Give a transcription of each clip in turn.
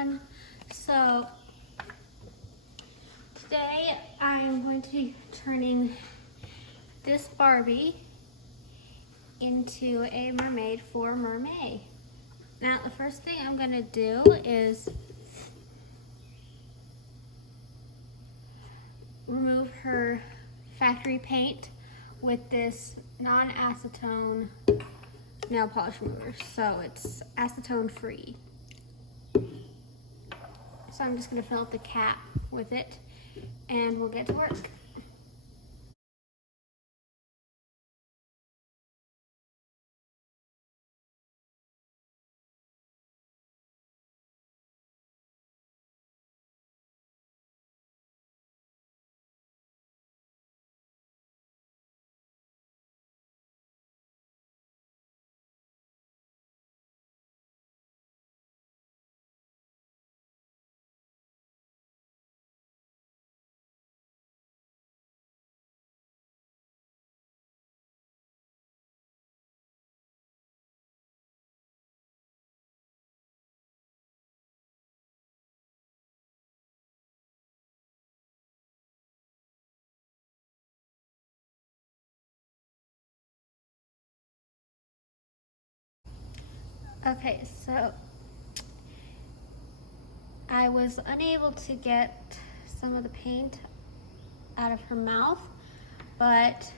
everyone. So today I am going to be turning this Barbie into a mermaid for Mermaid. Now the first thing I'm going to do is remove her factory paint with this non-acetone nail polish remover. So it's acetone free. So I'm just going to fill up the cap with it and we'll get to work. Okay, so I was unable to get some of the paint out of her mouth, but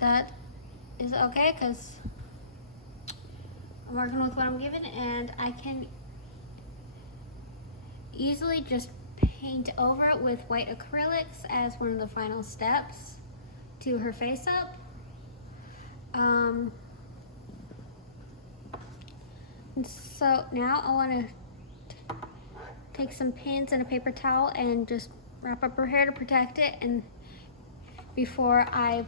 that is okay because I'm working with what I'm given and I can easily just paint over it with white acrylics as one of the final steps to her face up. So now I want to take some pins and a paper towel and just wrap up her hair to protect it, and before I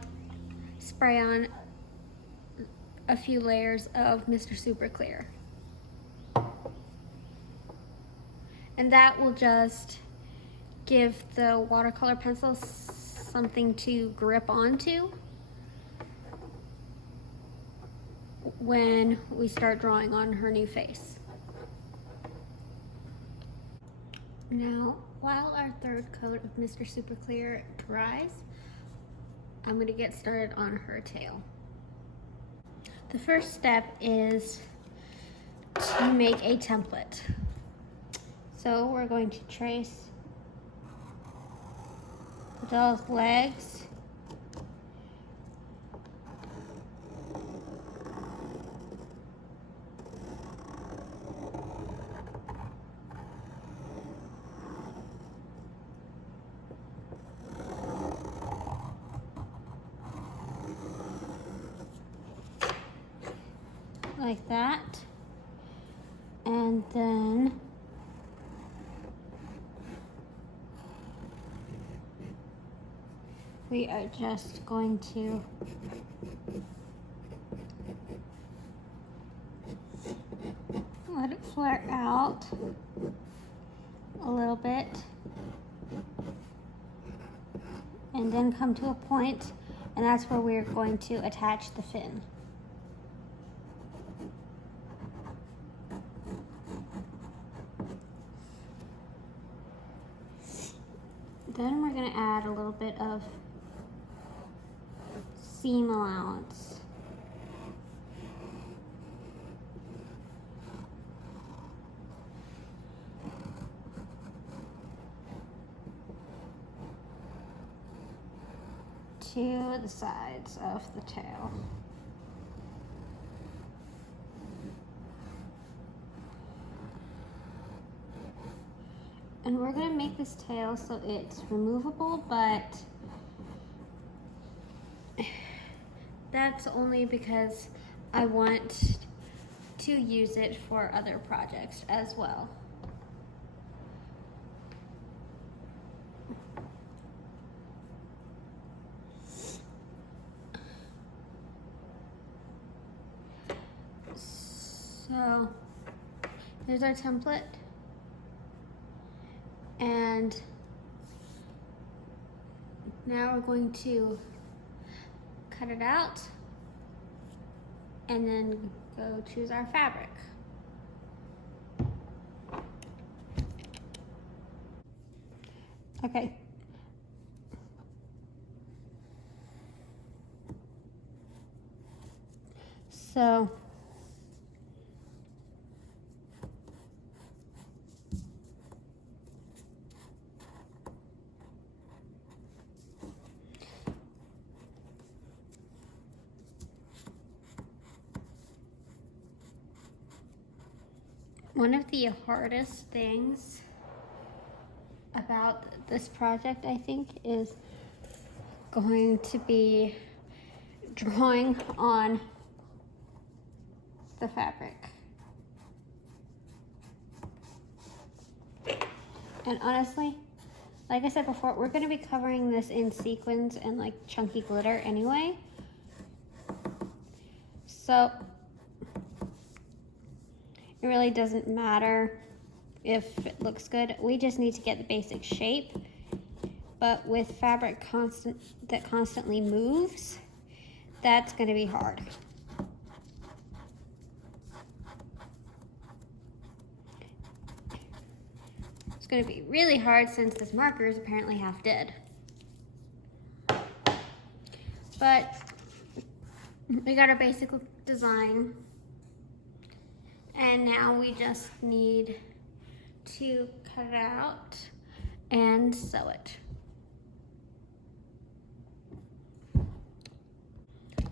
spray on a few layers of Mr. Super Clear. And that will just give the watercolor pencil something to grip onto when we start drawing on her new face. Now, while our third coat of Mr. Super Clear dries, I'm going to get started on her tail. The first step is to make a template. So we're going to trace the doll's legs, like that, and then we are just going to let it flare out a little bit and then come to a point, and that's where we're going to attach the fin. Then we're going to add a little bit of seam allowance. To the sides of the tail. And we're going to make this tail so it's removable, but that's only because I want to use it for other projects as well. So here's our template. And now we're going to cut it out and then go choose our fabric. Okay. So one of the hardest things about this project, I think, is going to be drawing on the fabric. And honestly, like I said before, we're going to be covering this in sequins and like chunky glitter anyway. So it really doesn't matter if it looks good. We just need to get the basic shape. But with fabric that constantly moves, that's going to be hard. It's going to be really hard since this marker is apparently half dead. But we got our basic design. And now we just need to cut it out and sew it.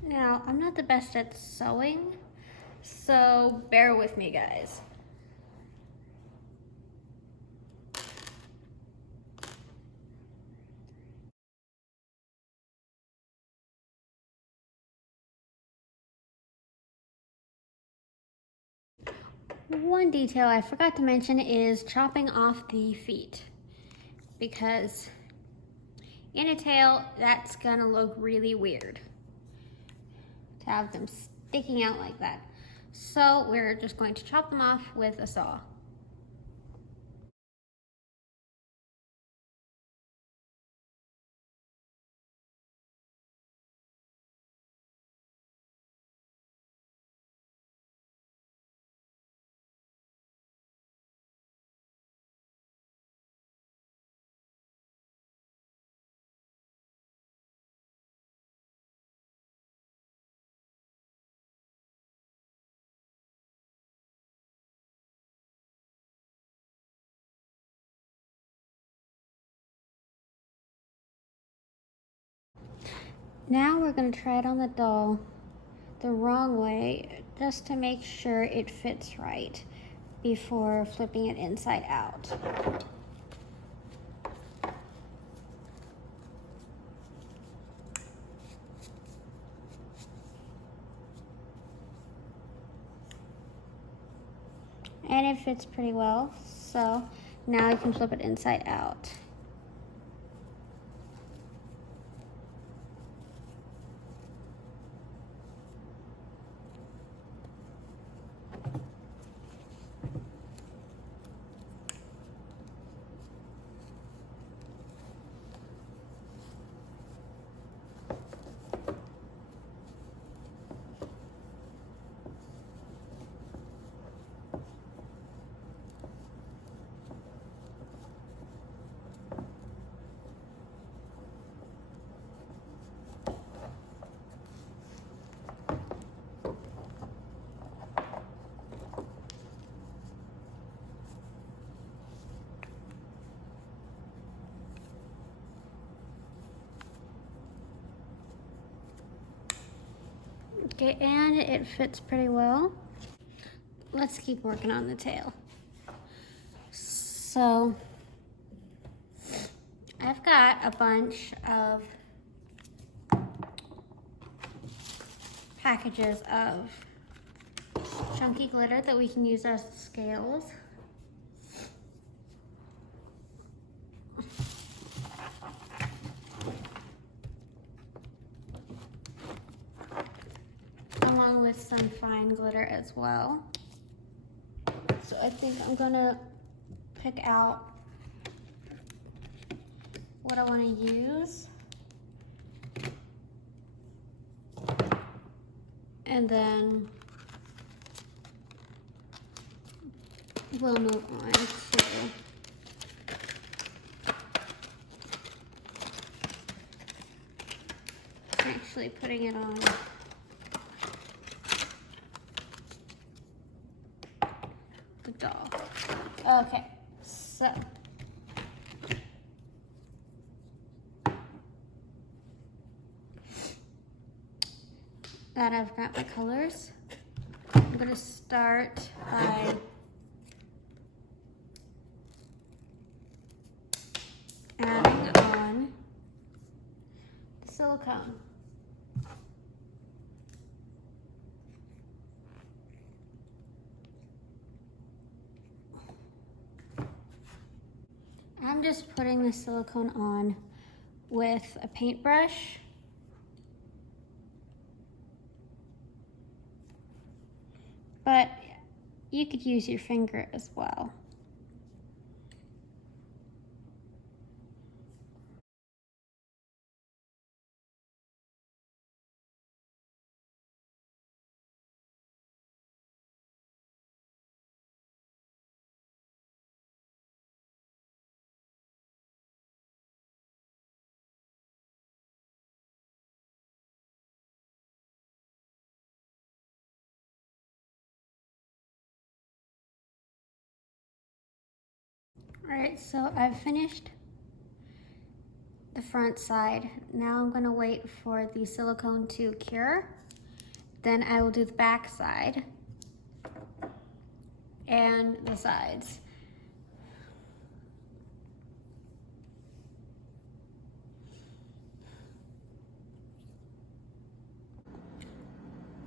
Now, I'm not the best at sewing, so bear with me, guys. One detail I forgot to mention is chopping off the feet, because in a tail, that's gonna look really weird to have them sticking out like that. So we're just going to chop them off with a saw. Now we're going to try it on the doll the wrong way, just to make sure it fits right before flipping it inside out. And it fits pretty well, so now I can flip it inside out. Okay, and it fits pretty well. Let's keep working on the tail. So I've got a bunch of packages of chunky glitter that we can use as scales. Along with some fine glitter as well. So I think I'm gonna pick out what I want to use, and then we'll move on to actually putting it on the doll. Okay, so that I've got my colors, I'm gonna start by adding on the silicone. I'm just putting the silicone on with a paintbrush. But you could use your finger as well. All right, so I've finished the front side. Now I'm gonna wait for the silicone to cure. Then I will do the back side and the sides.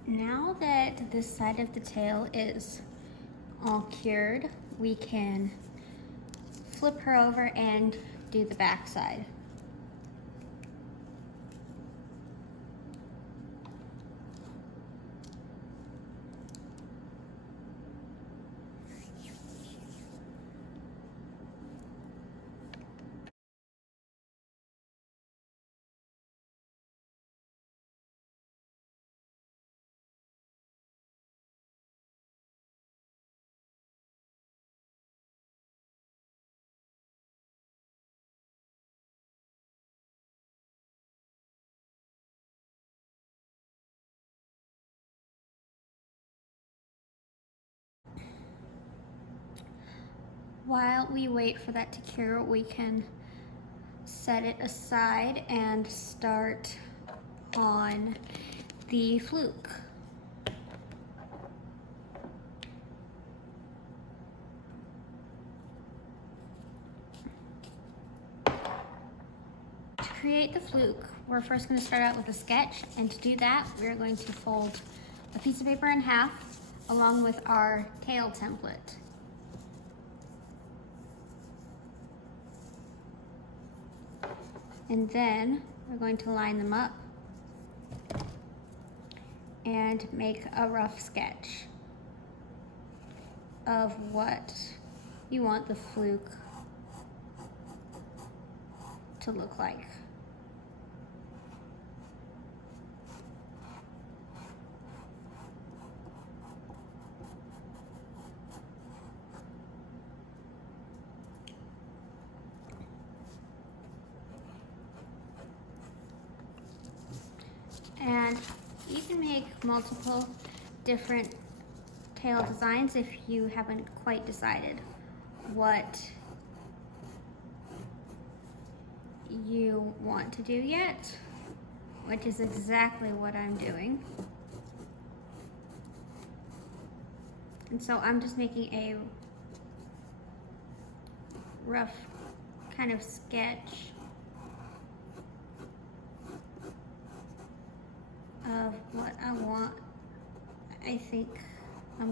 Now that this side of the tail is all cured, we can flip her over and do the back side. While we wait for that to cure, we can set it aside and start on the fluke. To create the fluke, we're first going to start out with a sketch, and to do that, we're going to fold a piece of paper in half along with our tail template. And then we're going to line them up and make a rough sketch of what you want the fluke to look like. And you can make multiple different tail designs if you haven't quite decided what you want to do yet, which is exactly what I'm doing. And so I'm just making a rough kind of sketch of what I think I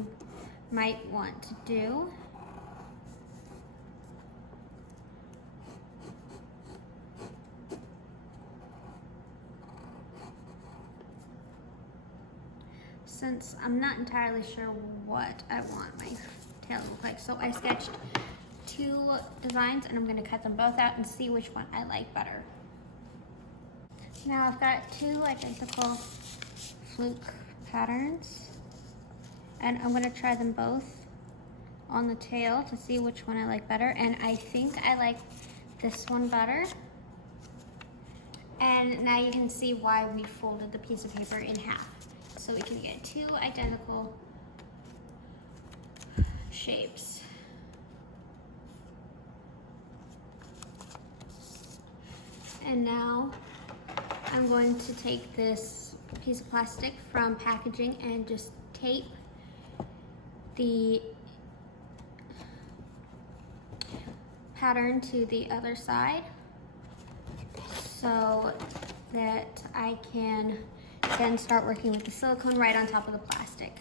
might want to do. Since I'm not entirely sure what I want my tail to look like, so I sketched 2 designs and I'm going to cut them both out and see which one I like better. Now I've got 2 identical fluke patterns, and I'm going to try them both on the tail to see which one I like better, and I think I like this one better. And now you can see why we folded the piece of paper in half. So we can get two identical shapes. And now I'm going to take this piece of plastic from packaging and just tape the pattern to the other side so that I can then start working with the silicone right on top of the plastic.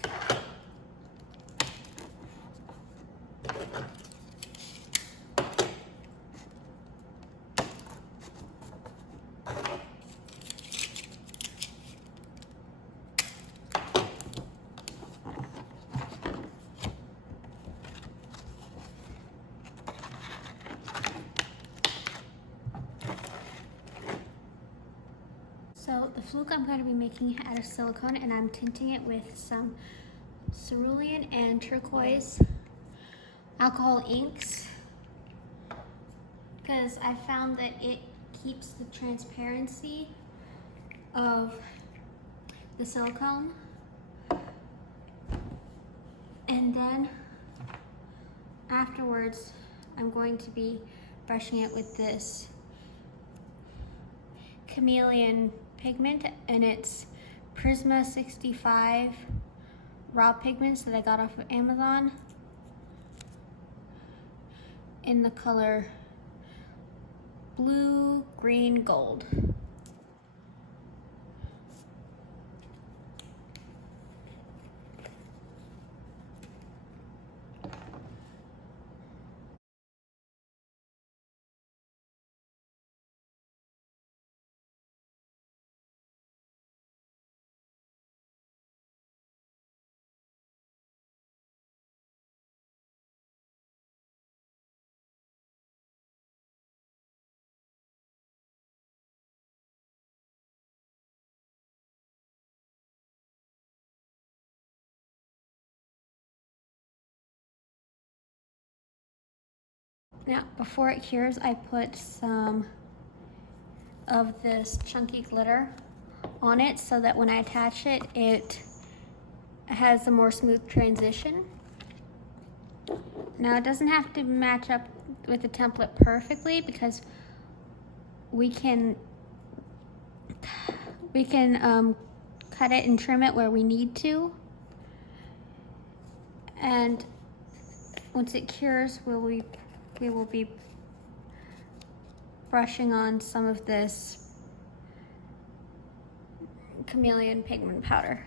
So the fluke I'm going to be making out of silicone, and I'm tinting it with some cerulean and turquoise alcohol inks because I found that it keeps the transparency of the silicone. And then afterwards I'm going to be brushing it with this chameleon pigment, and it's Prisma 65 raw pigments that I got off of Amazon in the color blue, green, gold. Now, before it cures, I put some of this chunky glitter on it so that when I attach it, it has a more smooth transition. Now, it doesn't have to match up with the template perfectly because we can cut it and trim it where we need to. And once it cures, we will be brushing on some of this chameleon pigment powder.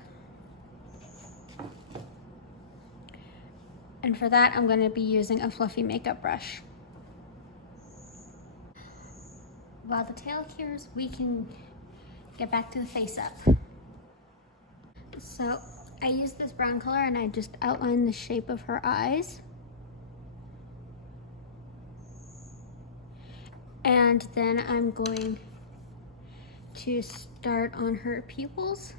And for that, I'm going to be using a fluffy makeup brush. While the tail cures, we can get back to the face up. So I used this brown color and I just outlined the shape of her eyes. And then I'm going to start on her pupils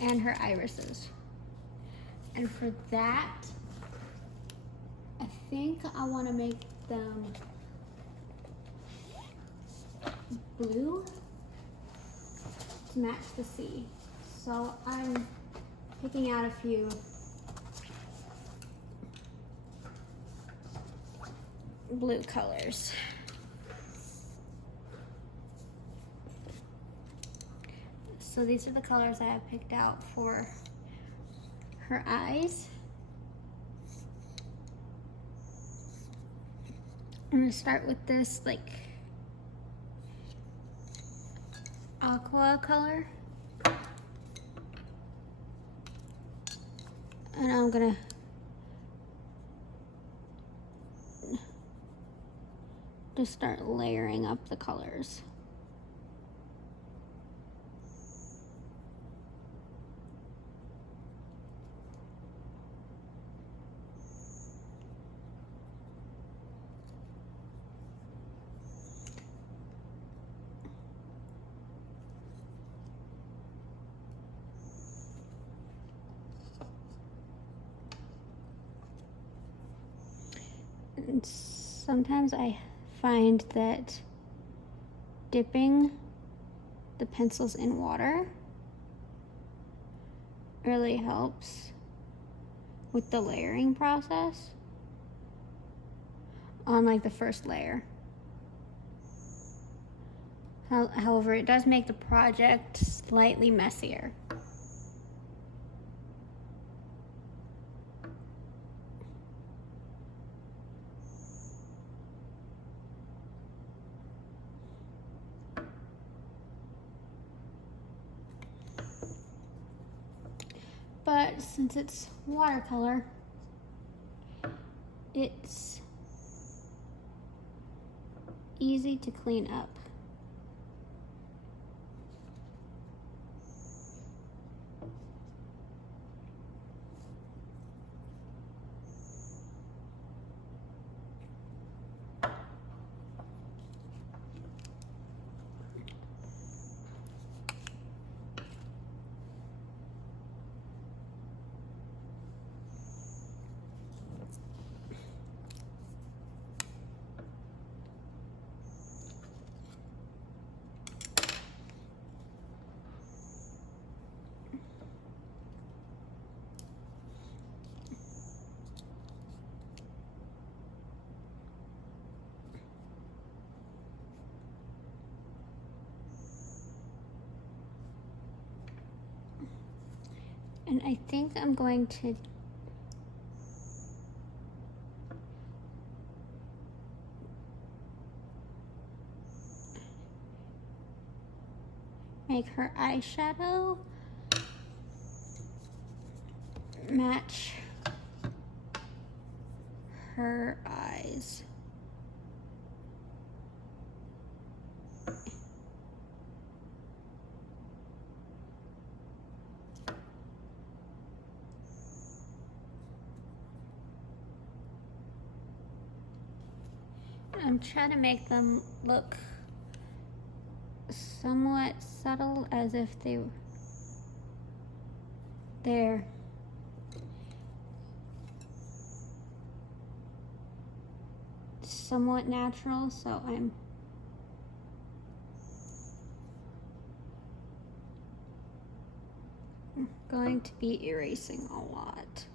and her irises. And for that, I think I want to make them blue to match the sea. So I'm picking out a few blue colors. So these are the colors I have picked out for her eyes. I'm gonna start with this like aqua color. And I'm gonna just start layering up the colors. And sometimes I find that dipping the pencils in water. Really helps with the layering process on like the first layer. However, it does make the project slightly messier. But since it's watercolor, it's easy to clean up. And I think I'm going to make her eyeshadow match her eyes. I'm trying to make them look somewhat subtle, as if they're somewhat natural, so I'm going to be erasing a lot.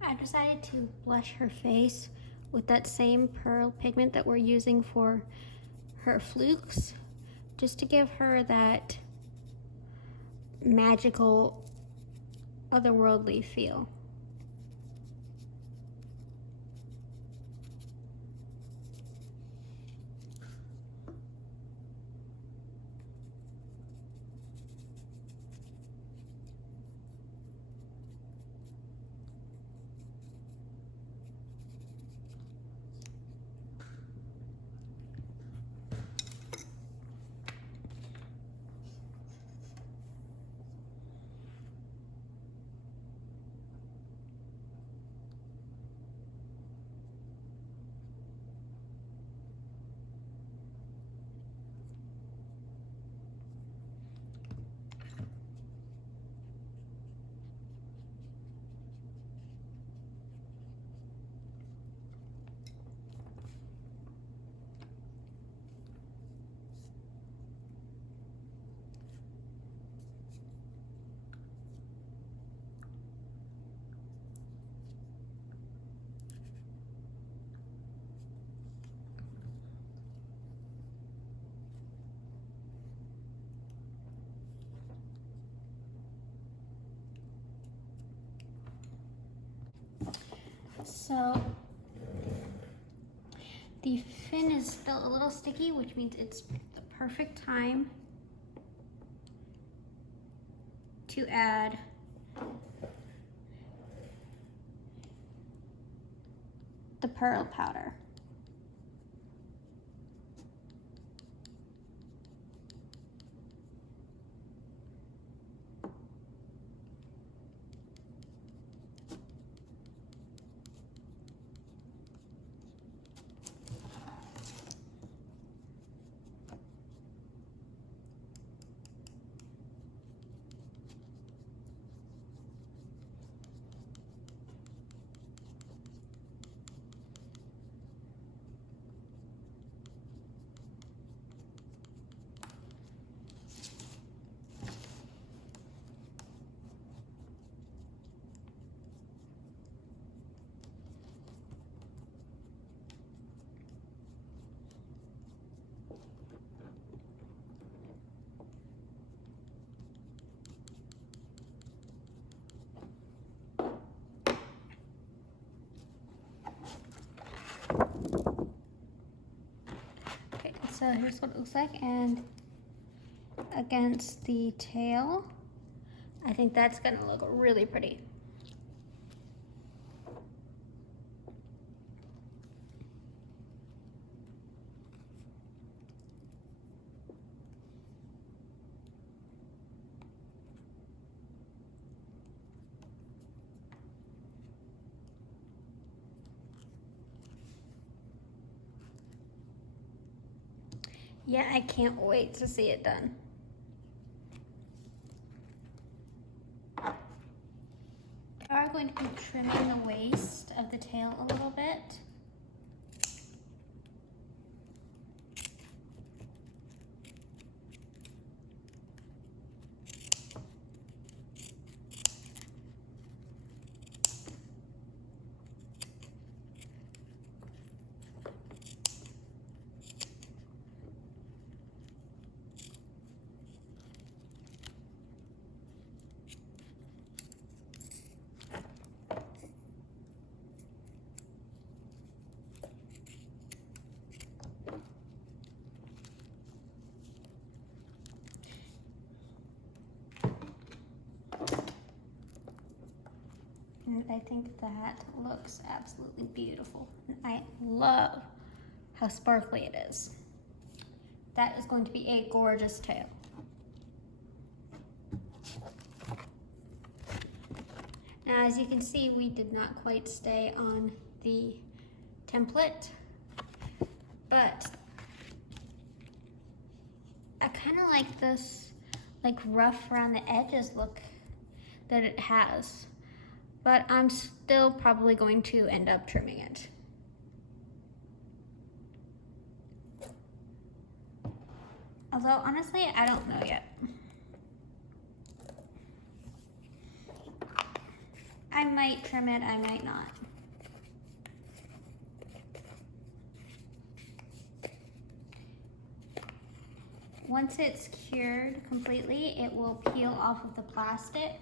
I decided to blush her face with that same pearl pigment that we're using for her flukes, just to give her that magical, otherworldly feel. So the fin is still a little sticky, which means it's the perfect time to add the pearl powder. Okay, so here's what it looks like, and against the tail, I think that's gonna look really pretty. Yeah, I can't wait to see it done. We are going to be trimming the waist of the tail a little bit. And I think that looks absolutely beautiful. I love how sparkly it is. That is going to be a gorgeous tail. Now, as you can see, we did not quite stay on the template, but I kind of like this like rough around the edges look that it has. But I'm still probably going to end up trimming it. Although, honestly, I don't know yet. I might trim it, I might not. Once it's cured completely, it will peel off of the plastic.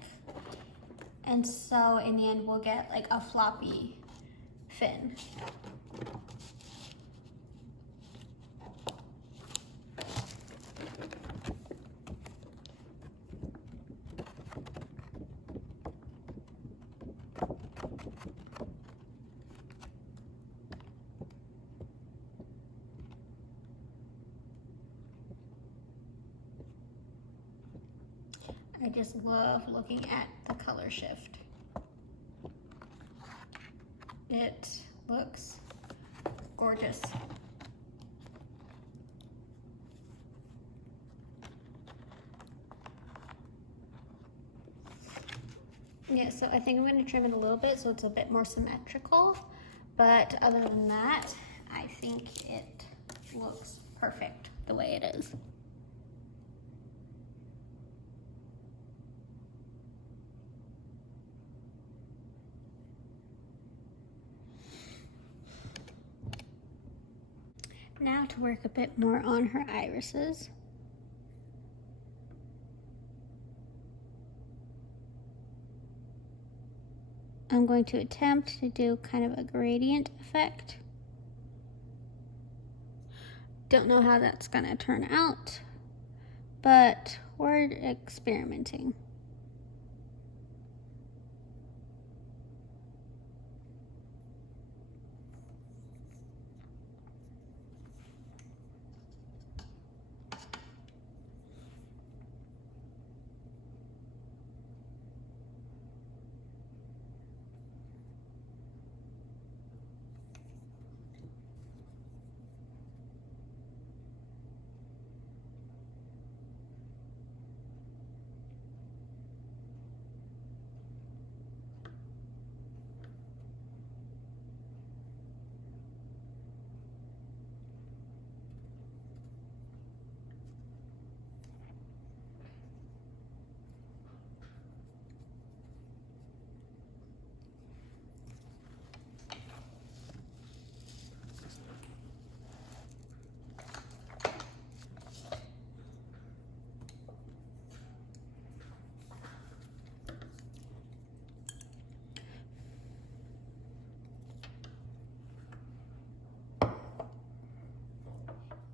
And so in the end, we'll get like a floppy fin. I just love looking at the color shift. It looks gorgeous. Yeah, so I think I'm going to trim it a little bit so it's a bit more symmetrical, but other than that, I think it looks perfect the way it is. Now to work a bit more on her irises. I'm going to attempt to do kind of a gradient effect. Don't know how that's gonna turn out, but we're experimenting.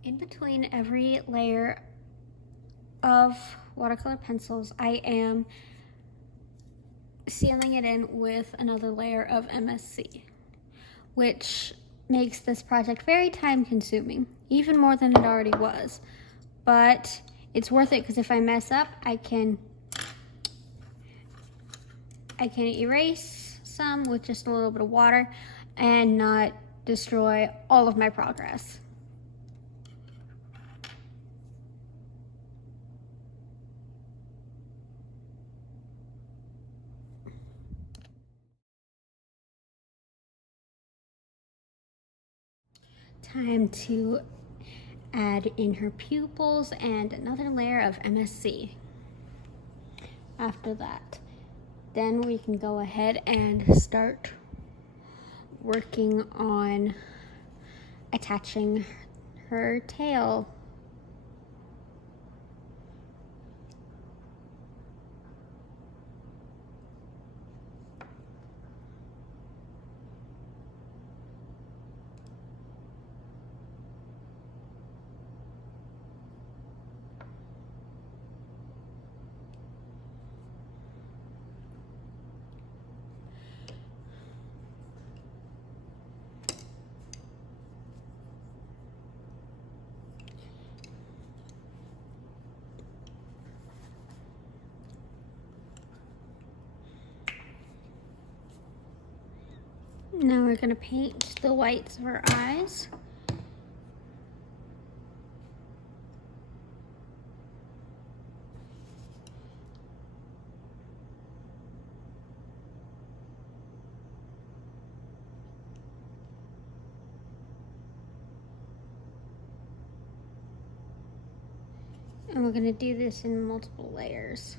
In between every layer of watercolor pencils, I am sealing it in with another layer of MSC, which makes this project very time consuming, even more than it already was. But it's worth it because if I mess up, I can erase some with just a little bit of water and not destroy all of my progress. Time to add in her pupils and another layer of MSC. After that, then we can go ahead and start working on attaching her tail. Now we're gonna paint the whites of her eyes. And we're gonna do this in multiple layers.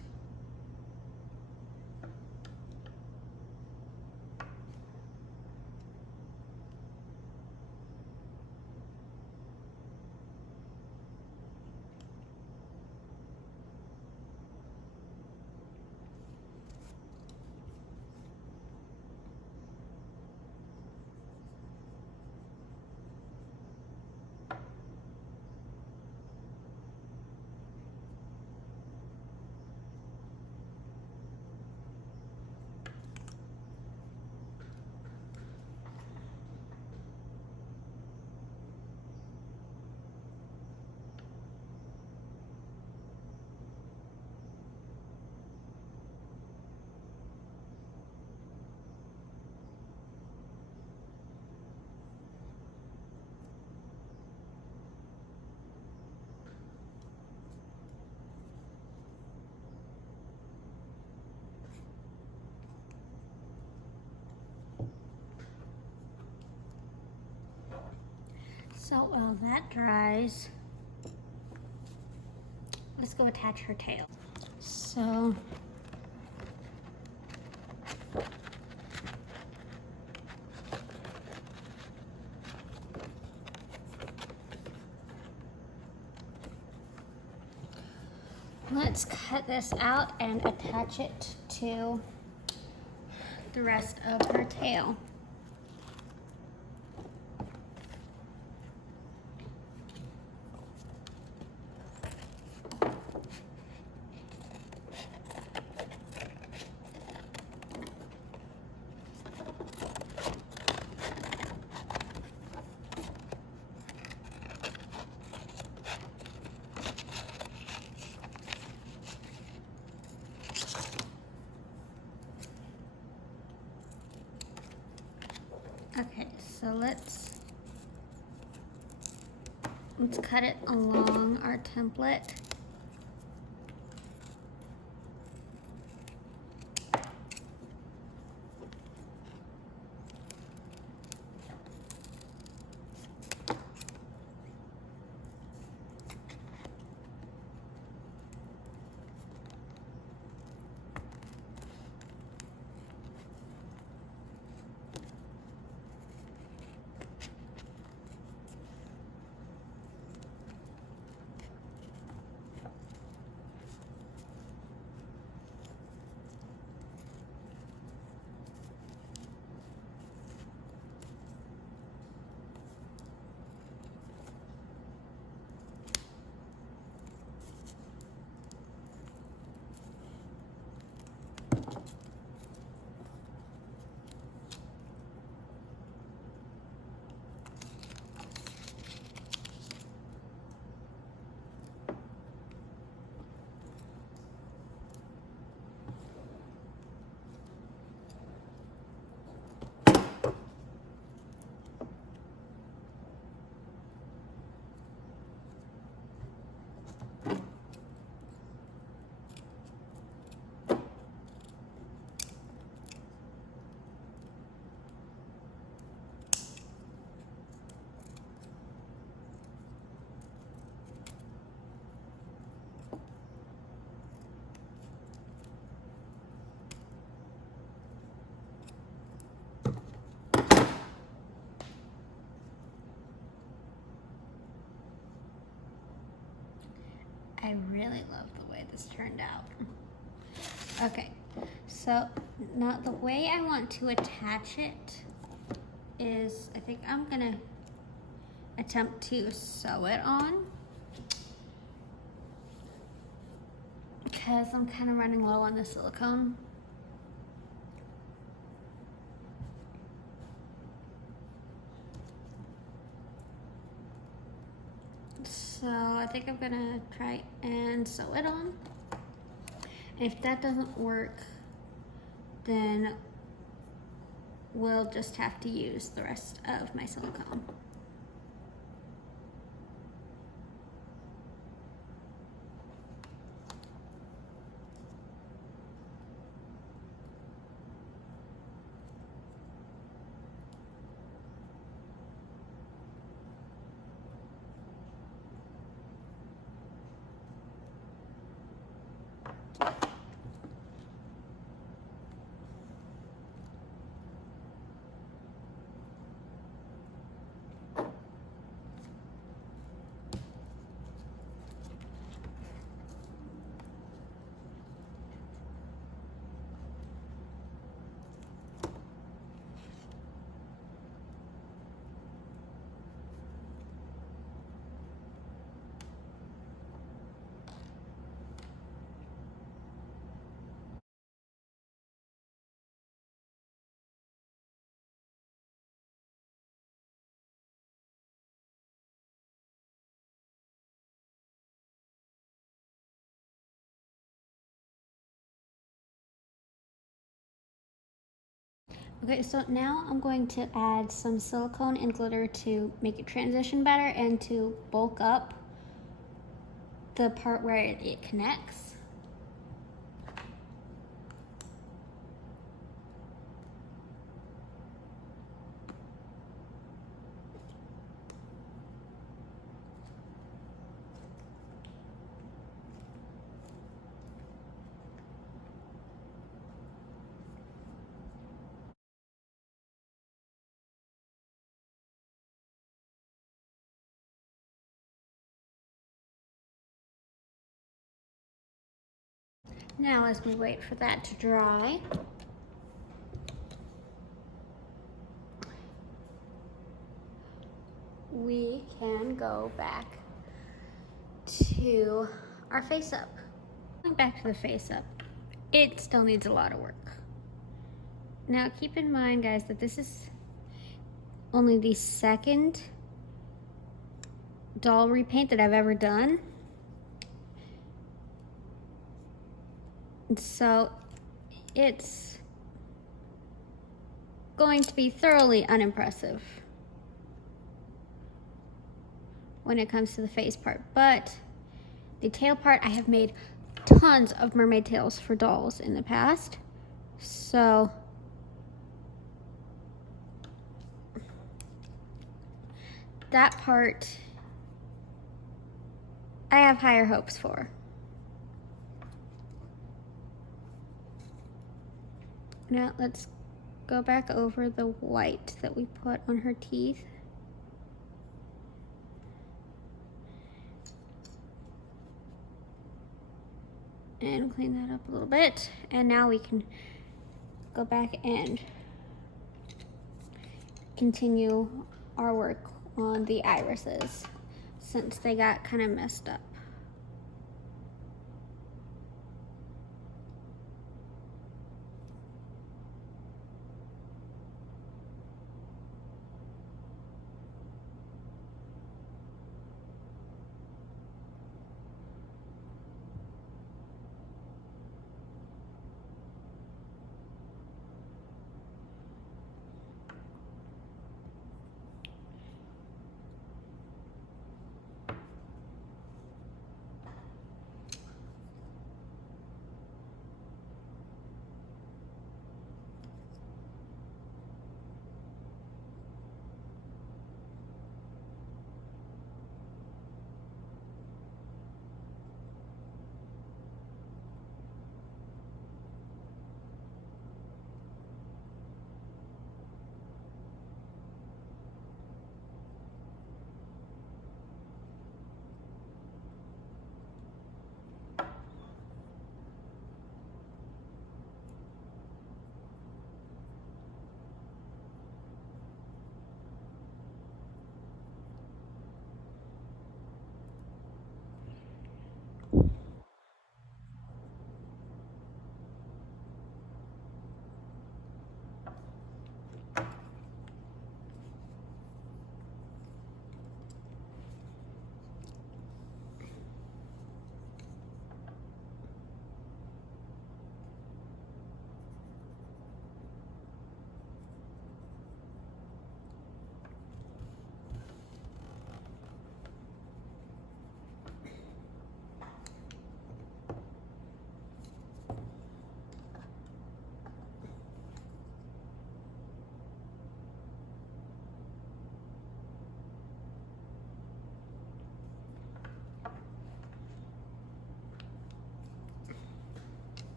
So while that dries, let's go attach her tail. So let's cut this out and attach it to the rest of her tail. Okay, so let's cut it along our template. I really love the way this turned out. Okay, so now the way I want to attach it is, I think I'm gonna attempt to sew it on because I'm kind of running low on the silicone. So I think I'm gonna try and sew it on. If that doesn't work, then we'll just have to use the rest of my silicone. Okay, so now I'm going to add some silicone and glitter to make it transition better and to bulk up the part where it connects. Now as we wait for that to dry, we can go back to our face up. Going back to the face up, it still needs a lot of work. Now keep in mind, guys, that this is only the second doll repaint that I've ever done. So it's going to be thoroughly unimpressive when it comes to the face part. But the tail part, I have made tons of mermaid tails for dolls in the past. So that part I have higher hopes for. Now let's go back over the white that we put on her teeth. And clean that up a little bit. And now we can go back and continue our work on the irises since they got kind of messed up.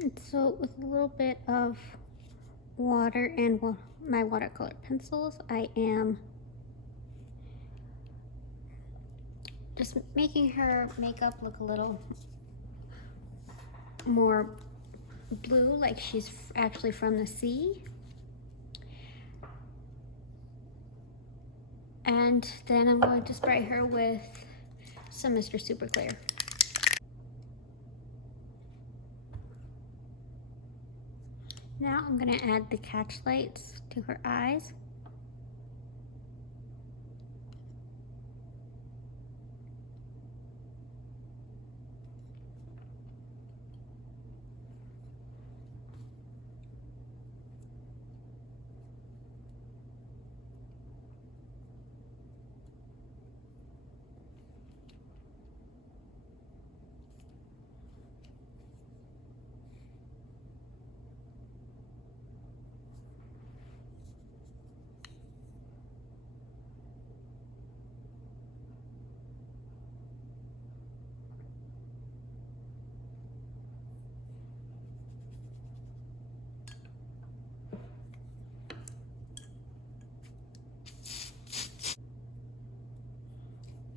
And so with a little bit of water and my watercolor pencils, I am just making her makeup look a little more blue, like she's actually from the sea. And then I'm going to spray her with some Mr. Super Clear. Now I'm going to add the catch lights to her eyes.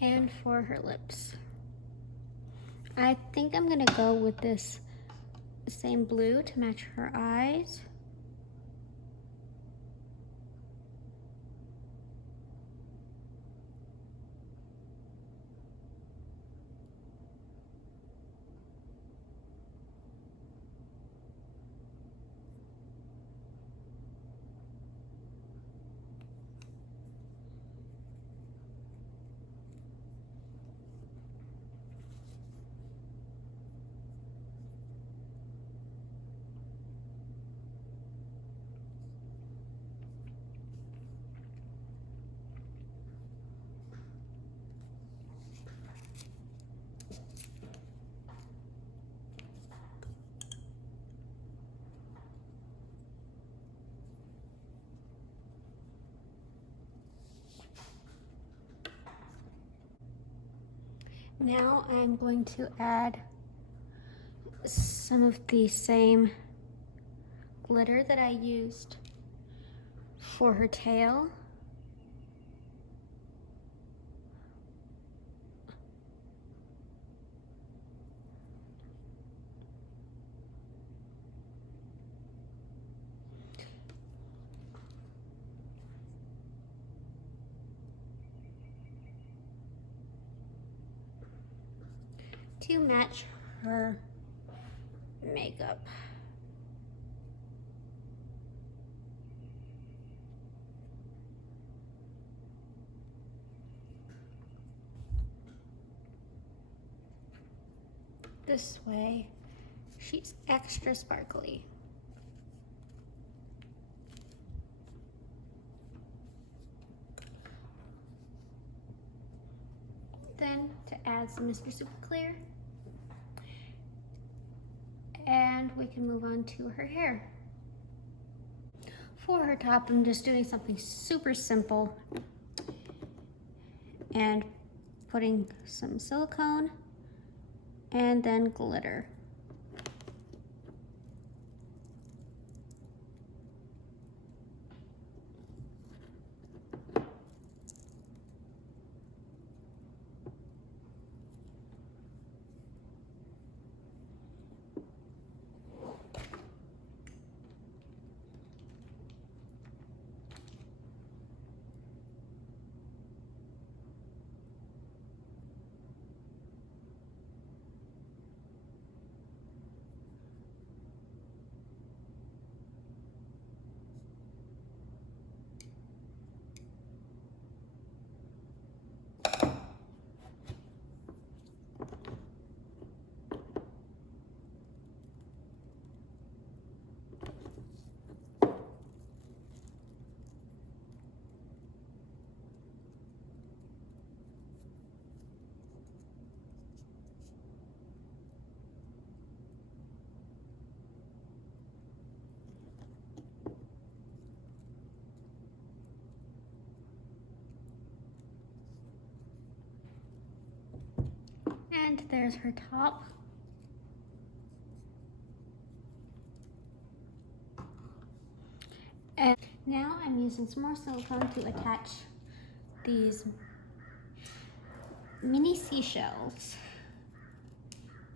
And for her lips, I think I'm gonna go with this same blue to match her eyes. Now I'm going to add some of the same glitter that I used for her tail. To match her makeup. This way, she's extra sparkly. Then to add some Mr. Super Clear, and we can move on to her hair. For her top, I'm just doing something super simple and putting some silicone and then glitter. And there's her top. And now I'm using some more silicone to attach these mini seashells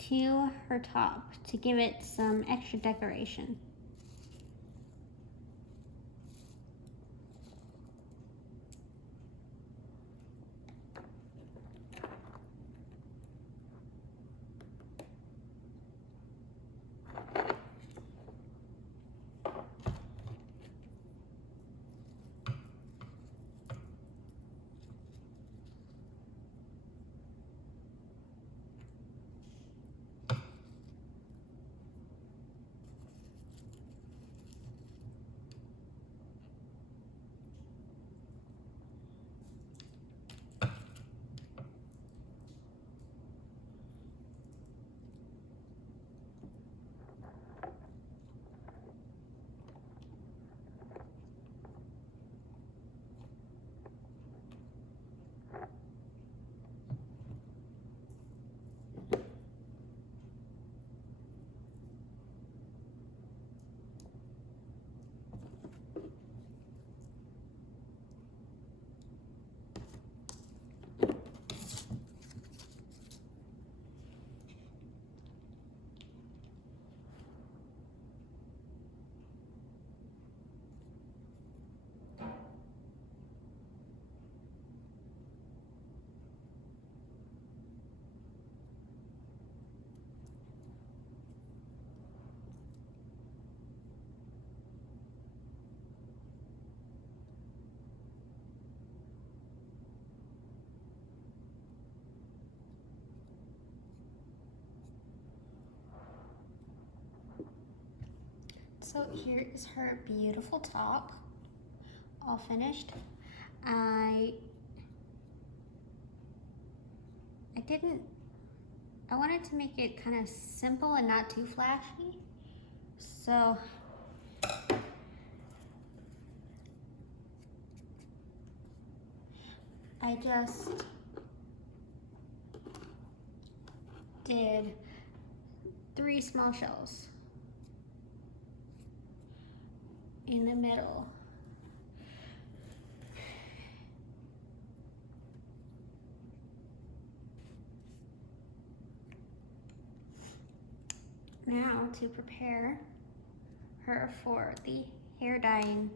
to her top to give it some extra decoration. So here is her beautiful top, all finished. I wanted to make it kind of simple and not too flashy. So I just did 3 small shells in the middle. Now to prepare her for the hair dyeing.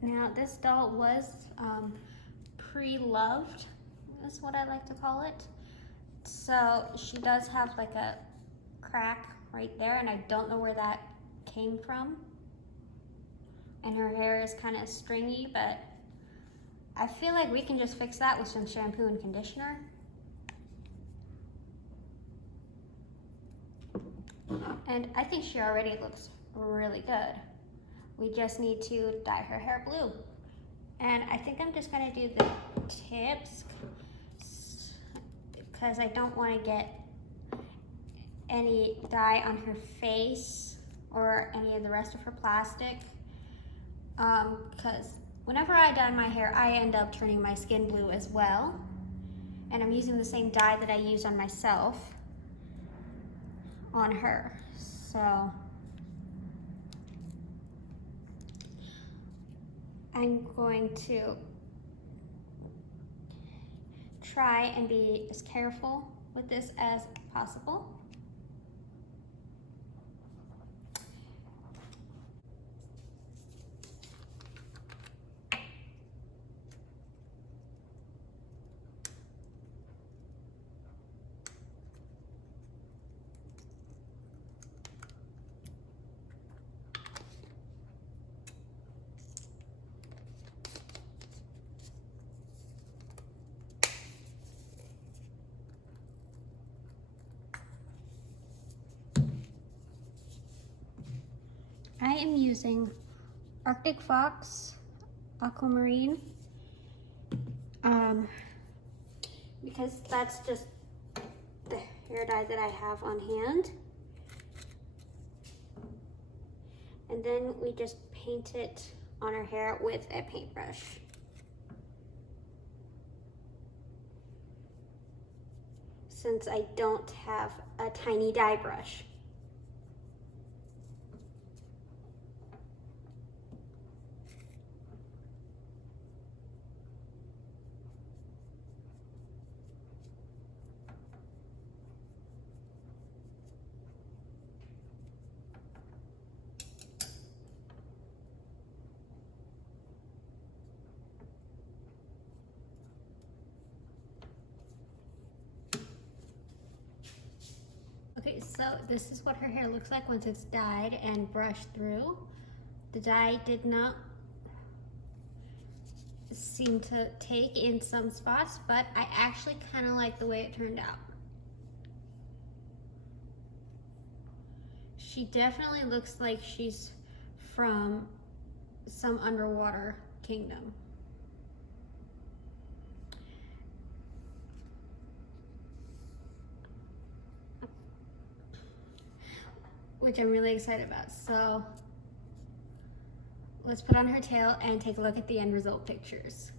Now this doll was pre-loved, is what I like to call it. So she does have like a crack right there, and I don't know where that came from. And her hair is kind of stringy, but I feel like we can just fix that with some shampoo and conditioner. And I think she already looks really good. We just need to dye her hair blue. And I think I'm just gonna do the tips because I don't wanna get any dye on her face or any of the rest of her plastic. Because whenever I dye my hair, I end up turning my skin blue as well. And I'm using the same dye that I use on myself on her. So I'm going to try and be as careful with this as possible. I am using Arctic Fox Aquamarine because that's just the hair dye that I have on hand. And then we just paint it on her hair with a paintbrush. Since I don't have a tiny dye brush. Okay, so this is what her hair looks like once it's dyed and brushed through. The dye did not seem to take in some spots, but I actually kind of like the way it turned out. She definitely looks like she's from some underwater kingdom. Which I'm really excited about. So let's put on her tail and take a look at the end result pictures.